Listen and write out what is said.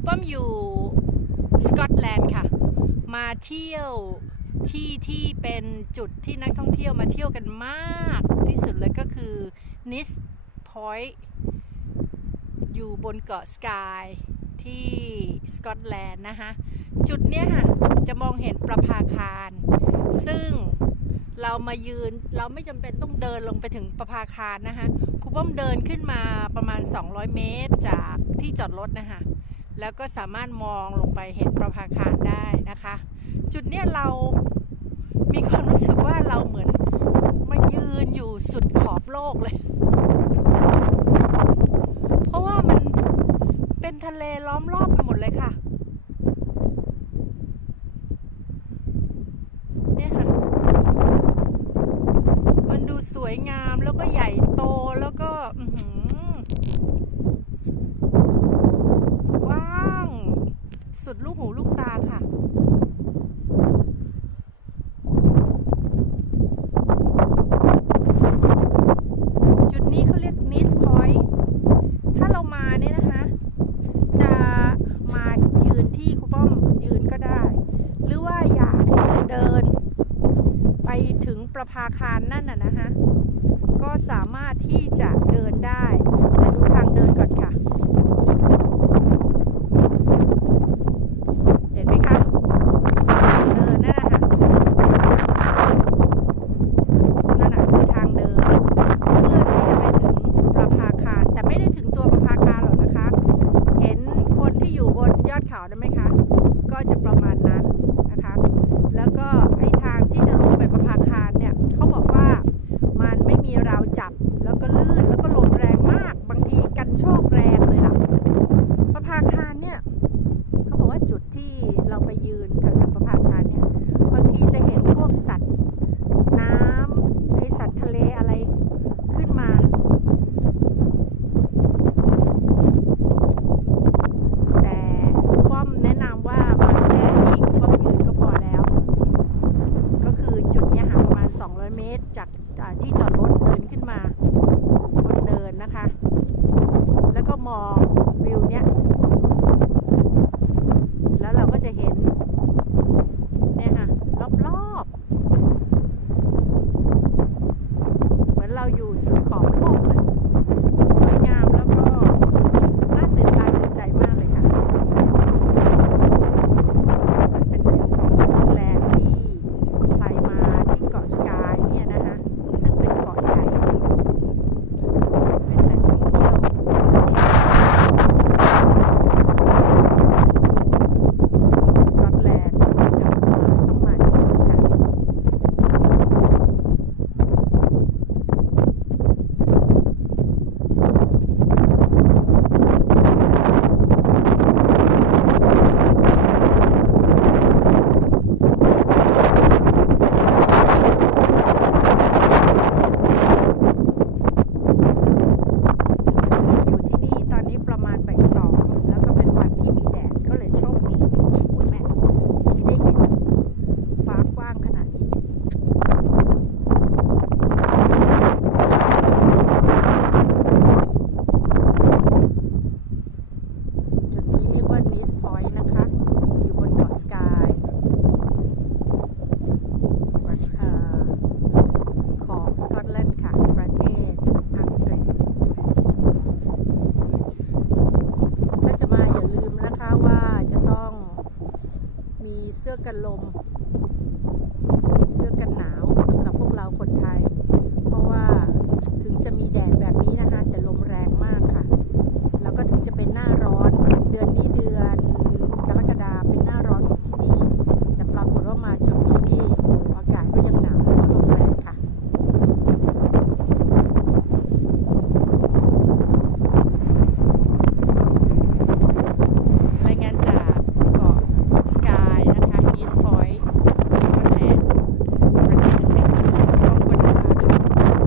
รูป้อมอยู่สกอตแลนด์ค่ะ มาเที่ยวที่ที่เป็นจุดที่นักท่องเที่ยวมาเที่ยวกันมากที่สุดเลยก็คือนิสพอยต์อยู่บนเกาะสกายที่สกอตแลนด์นะคะ จุดเนี้ยค่ะ จะมองเห็นประภาคาร ซึ่งเรามายืนเราไม่จำเป็นต้องเดินลงไปถึงประภาคารนะคะครูป้อมเดินขึ้นมาประมาณ 200 เมตรจากที่จอดรถนะคะ แล้วก็สามารถมองลงไปเห็นประภาคารได้นะคะ จุดเนี้ยเรามีความรู้สึกว่าเราเหมือนมายืนอยู่สุดขอบโลกเลย เพราะว่ามันเป็นทะเลล้อมรอบไปหมดเลยค่ะเนี่ยค่ะ มันดูสวยงามแล้วก็ใหญ่โตแล้วก็อือหือกว้าง สุดลูกหูลูกตาค่ะ จุดนี้เขาเรียกนิสพอยต์ถ้าเรามาเนี่ยนะคะ จะมายืนที่ครูป้อมยืนก็ได้ หรือว่าอยากที่จะเดิน ไปถึงประภาคารนั่นน่ะนะคะ ก็สามารถที่จะเดินได้แต่ดูทางเดินก่อนค่ะ เห็นไหมคะทางเดินนั่นนะคะนั่นน่ะคือทางเดิน เพื่อที่จะไปถึงประภาคาร แต่ไม่ได้ถึงตัวประภาคารหรอกนะคะ เห็นคนที่ อยู่บนยอดเขาได้ไหมคะ ก็จะประมาณนั้นนะคะ แล้วก็ไอ้ทางที่จะลงไปประภาคารเนี่ยเขาบอกว่ามันไม่มีราวจับ แล้วก็ลื่น แล้วก็ลมแรงมาก บางทีกันโชกแรงเลยล่ะ ประภาคารเนี่ยเขาบอกว่าจุดที่เราไปยืนแถวๆประภาคารเนี่ย บางทีจะเห็นพวกสัตว์น้ำไอสัตว์ทะเลอะไรขึ้นมา แต่ครูป้อมแนะนำว่ามาแค่ที่ครูป้อมยืนก็พอแล้ว ก็คือจุดเนี้ยห่างประมาณ 200 เม ตรจากจากที่จอดรถเดินขึ้นมา กันลม เสื้อกันหนาวสำหรับพวกเราคนไทย